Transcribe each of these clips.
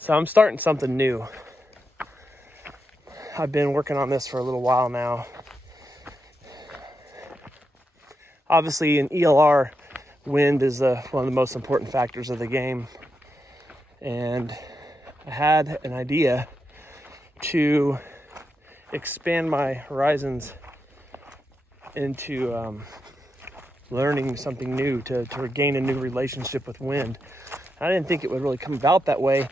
So I'm starting something new. I've been working on this for a little while now. Obviously in ELR, wind is one of the most important factors of the game. And I had an idea to expand my horizons into learning something new, to gain a new relationship with wind. I didn't think it would really come about that way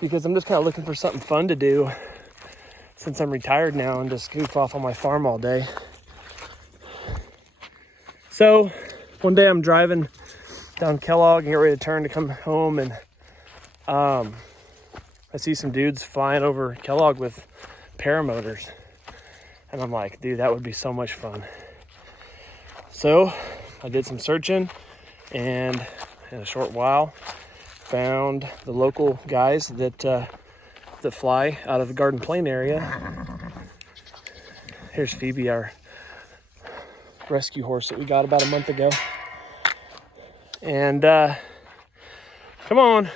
because I'm just kind of looking for something fun to do since I'm retired now and just goof off on my farm all day. So one day I'm driving down Kellogg and get ready to turn to come home, and I see some dudes flying over Kellogg with paramotors. And I'm like, dude, that would be so much fun. So I did some searching, and in a short while found the local guys that fly out of the Garden Plain area. Here's Phoebe, our rescue horse that we got about a month ago. And come on.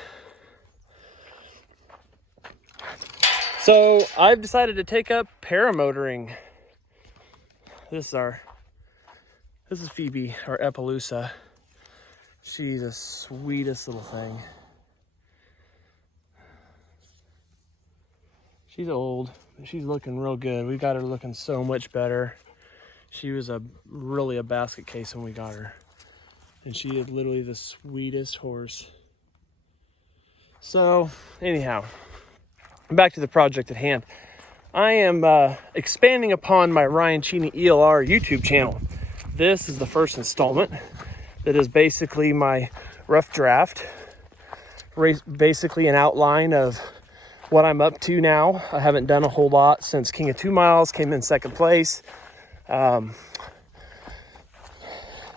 So I've decided to take up paramotoring. This is Phoebe, our Appaloosa. She's the sweetest little thing. She's old, but she's looking real good. We got her looking so much better. She was really a basket case when we got her. And she is literally the sweetest horse. So anyhow, back to the project at hand. I am expanding upon my RyanCheneyELR YouTube channel. This is the first installment that is basically my rough draft, basically an outline of what I'm up to now. I haven't done a whole lot since King of 2 Miles, came in second place. It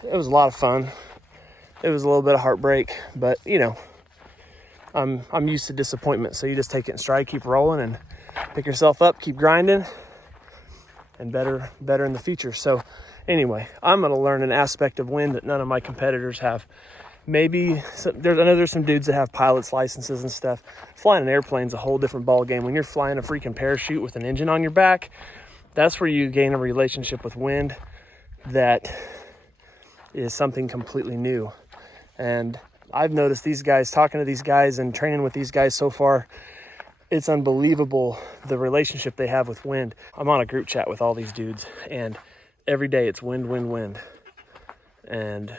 was a lot of fun. It was a little bit of heartbreak, but you know, I'm used to disappointment. So you just take it in stride, keep rolling, and pick yourself up, keep grinding, and better in the future. So anyway, I'm going to learn an aspect of wind that none of my competitors have. Maybe I know there's some dudes that have pilot's licenses and stuff. Flying an airplane's a whole different ball game. When you're flying a freaking parachute with an engine on your back, that's where you gain a relationship with wind that is something completely new. And I've noticed these guys, talking to these guys and training with these guys so far, it's unbelievable the relationship they have with wind. I'm on a group chat with all these dudes, and every day it's wind, wind, wind. And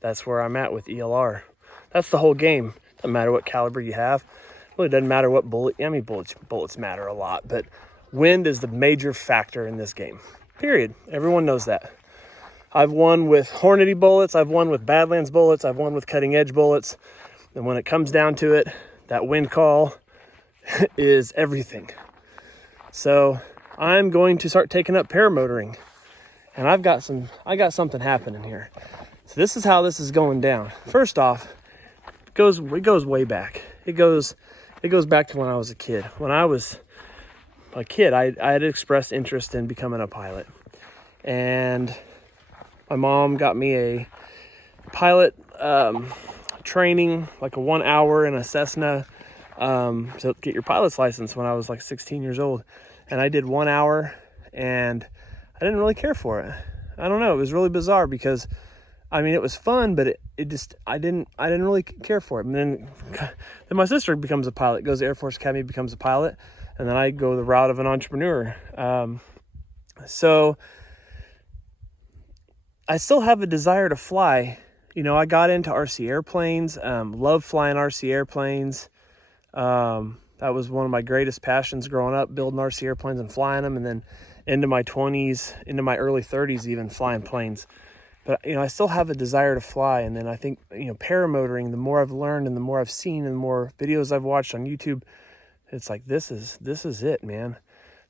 that's where I'm at with ELR. That's the whole game. Doesn't matter what caliber you have. It really doesn't matter what bullet. I mean, bullets matter a lot, but wind is the major factor in this game. Period. Everyone knows that. I've won with Hornady bullets. I've won with Badlands bullets. I've won with cutting edge bullets. And when it comes down to it, that wind call is everything. So I'm going to start taking up paramotoring, and I got something happening here. So this is how this is going down. First off, it goes way back. It goes back to when I was a kid. When I was a kid, I had expressed interest in becoming a pilot, and my mom got me a pilot training, like a 1 hour in a Cessna, to get your pilot's license when I was like 16 years old. And I did 1 hour, and I didn't really care for it. I don't know. It was really bizarre because, I mean, it was fun, but I didn't really care for it. And then my sister becomes a pilot, goes to Air Force Academy, becomes a pilot, and then I go the route of an entrepreneur. So I still have a desire to fly. You know, I got into RC airplanes, love flying RC airplanes. That was one of my greatest passions growing up, building RC airplanes and flying them, and then into my 20s, into my early 30s even, flying planes. But, you know, I still have a desire to fly. And then I think, you know, paramotoring, the more I've learned and the more I've seen and the more videos I've watched on YouTube, it's like, this is it, man.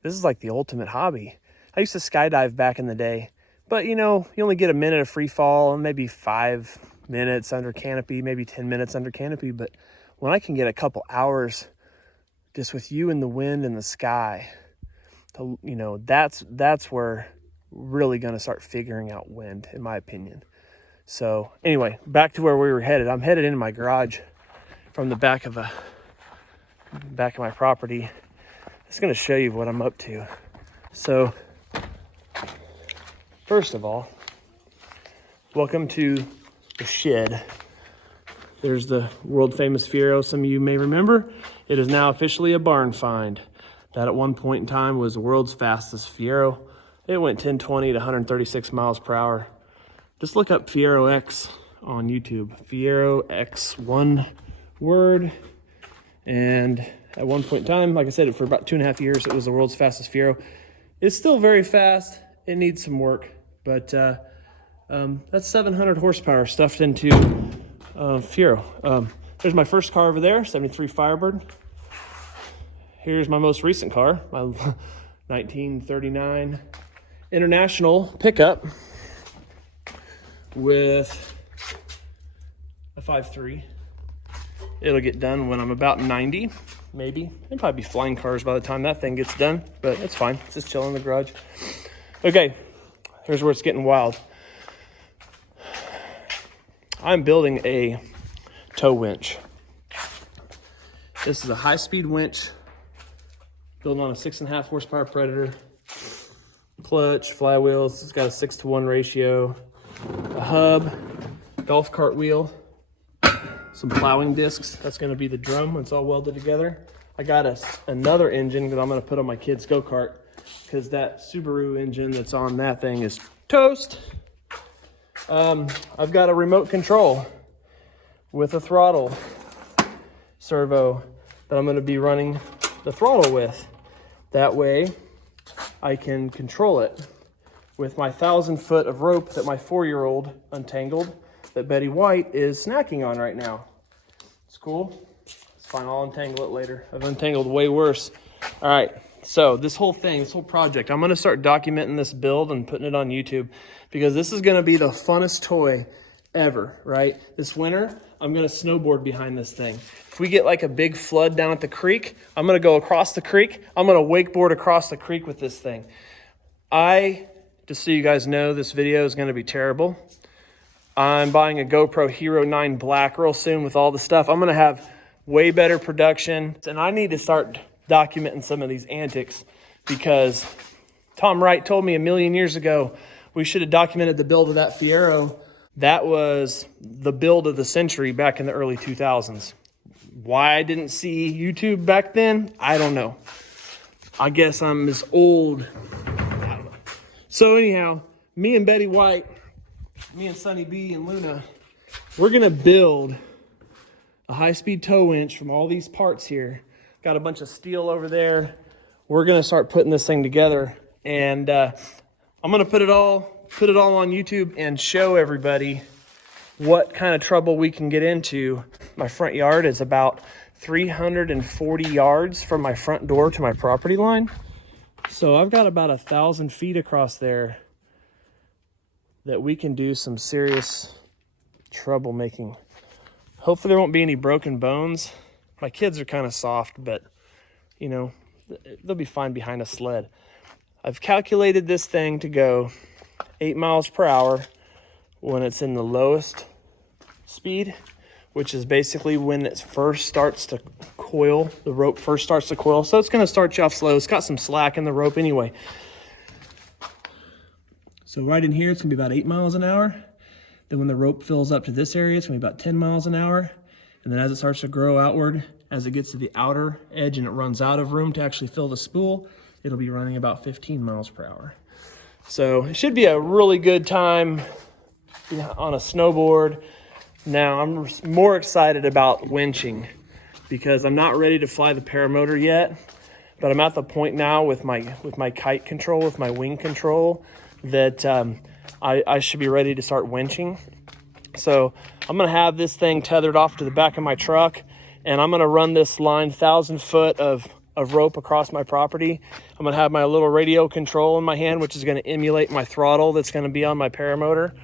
This is like the ultimate hobby. I used to skydive back in the day, but, you know, you only get a minute of free fall and maybe 5 minutes under canopy, maybe 10 minutes under canopy. But when I can get a couple hours just with you in the wind and the sky, you know, that's where really going to start figuring out wind, in my opinion. So anyway, back to where we were headed. I'm headed into my garage from the back of a back of my property. It's gonna show you what I'm up to. So, first of all, welcome to the shed. There's the world famous Fiero, some of you may remember. It is now officially a barn find. That at one point in time was the world's fastest Fiero. It went 1020 to 136 miles per hour. Just look up Fiero X on YouTube. Fiero X, one word. And at one point in time, like I said, for about 2.5 years, it was the world's fastest Fiero. It's still very fast. It needs some work, but that's 700 horsepower stuffed into Fiero. There's my first car over there, 73 Firebird. Here's my most recent car, my 1939 International pickup with a 5.3. It'll get done when I'm about 90, maybe. There'll probably be flying cars by the time that thing gets done, but it's fine. It's just chilling in the garage. Okay, here's where it's getting wild. I'm building a tow winch. This is a high-speed winch built on a 6.5 horsepower Predator. Clutch, flywheels, it's got a 6-to-1 ratio. A hub, golf cart wheel, some plowing discs. That's gonna be the drum when it's all welded together. I got another engine that I'm gonna put on my kid's go-kart because that Subaru engine that's on that thing is toast. I've got a remote control with a throttle servo that I'm gonna be running the throttle with. That way I can control it with my 1,000 foot of rope that my 4-year-old untangled that Betty White is snacking on right now. It's cool. It's fine, I'll untangle it later. I've untangled way worse. All right, so this whole thing, this whole project, I'm gonna start documenting this build and putting it on YouTube because this is gonna be the funnest toy ever, right? This winter, I'm gonna snowboard behind this thing. If we get like a big flood down at the creek, I'm gonna go across the creek. I'm gonna wakeboard across the creek with this thing. Just so you guys know, this video is gonna be terrible. I'm buying a GoPro Hero 9 Black real soon with all the stuff. I'm gonna have way better production, and I need to start documenting some of these antics because Tom Wright told me a million years ago we should have documented the build of that Fiero. That was the build of the century back in the early 2000s. Why I didn't see YouTube back then, I don't know. I guess I'm as old. I don't know. So anyhow, me and Betty White, me and Sunny B and Luna, we're gonna build a high-speed tow winch from all these parts here. Got a bunch of steel over there. We're gonna start putting this thing together, and I'm gonna put it all on YouTube and show everybody what kind of trouble we can get into. My front yard is about 340 yards from my front door to my property line. So I've got about 1,000 feet across there that we can do some serious troublemaking. Hopefully there won't be any broken bones. My kids are kind of soft, but you know, they'll be fine behind a sled. I've calculated this thing to go 8 miles per hour when it's in the lowest speed, which is basically when it first starts to coil, the rope first starts to coil. So it's gonna start you off slow. It's got some slack in the rope anyway. So right in here, it's gonna be about 8 miles an hour. Then when the rope fills up to this area, it's gonna be about 10 miles an hour. And then as it starts to grow outward, as it gets to the outer edge and it runs out of room to actually fill the spool, it'll be running about 15 miles per hour. So it should be a really good time on a snowboard. Now I'm more excited about winching because I'm not ready to fly the paramotor yet, but I'm at the point now with my kite control, with my wing control, that I should be ready to start winching. So I'm gonna have this thing tethered off to the back of my truck, and I'm gonna run this line 1,000 foot of rope across my property. I'm gonna have my little radio control in my hand, which is gonna emulate my throttle that's gonna be on my paramotor.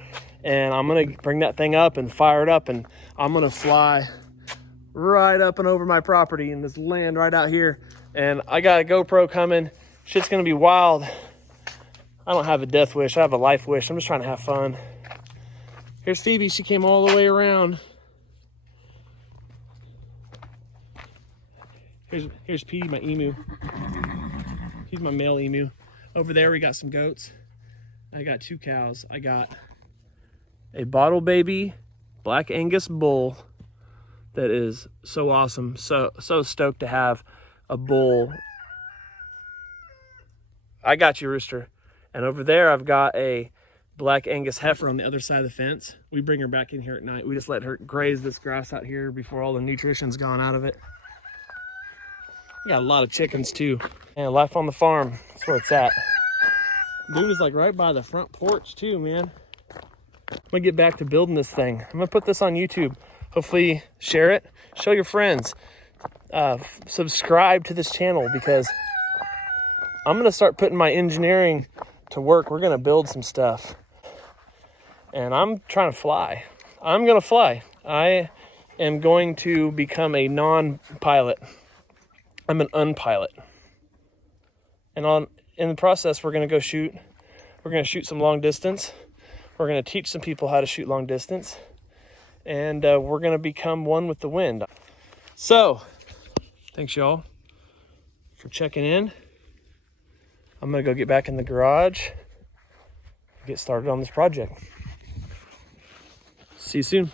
And I'm gonna bring that thing up and fire it up, and I'm gonna fly right up and over my property and just land right out here. And I got a GoPro coming. Shit's gonna be wild. I don't have a death wish, I have a life wish. I'm just trying to have fun. Here's Phoebe, she came all the way around. Here's Petey, my emu. He's my male emu. Over there we got some goats. I got 2 cows. I got a bottle baby Black Angus bull that is so awesome. So stoked to have a bull. I got you, rooster. And over there I've got a Black Angus heifer on the other side of the fence. We bring her back in here at night. We just let her graze this grass out here before all the nutrition's gone out of it. We got a lot of chickens too. And life on the farm, that's where it's at. Dude is like right by the front porch too, man. I'm gonna get back to building this thing. I'm gonna put this on YouTube. Hopefully share it, show your friends. Subscribe to this channel because I'm gonna start putting my engineering to work. We're gonna build some stuff. And I'm trying to fly. I'm gonna fly. I am going to become a non-pilot. I'm an unpilot. And in the process, we're gonna go shoot. We're gonna shoot some long distance. We're gonna teach some people how to shoot long distance. And we're gonna become one with the wind. So, thanks y'all for checking in. I'm gonna go get back in the garage, get started on this project. See you soon.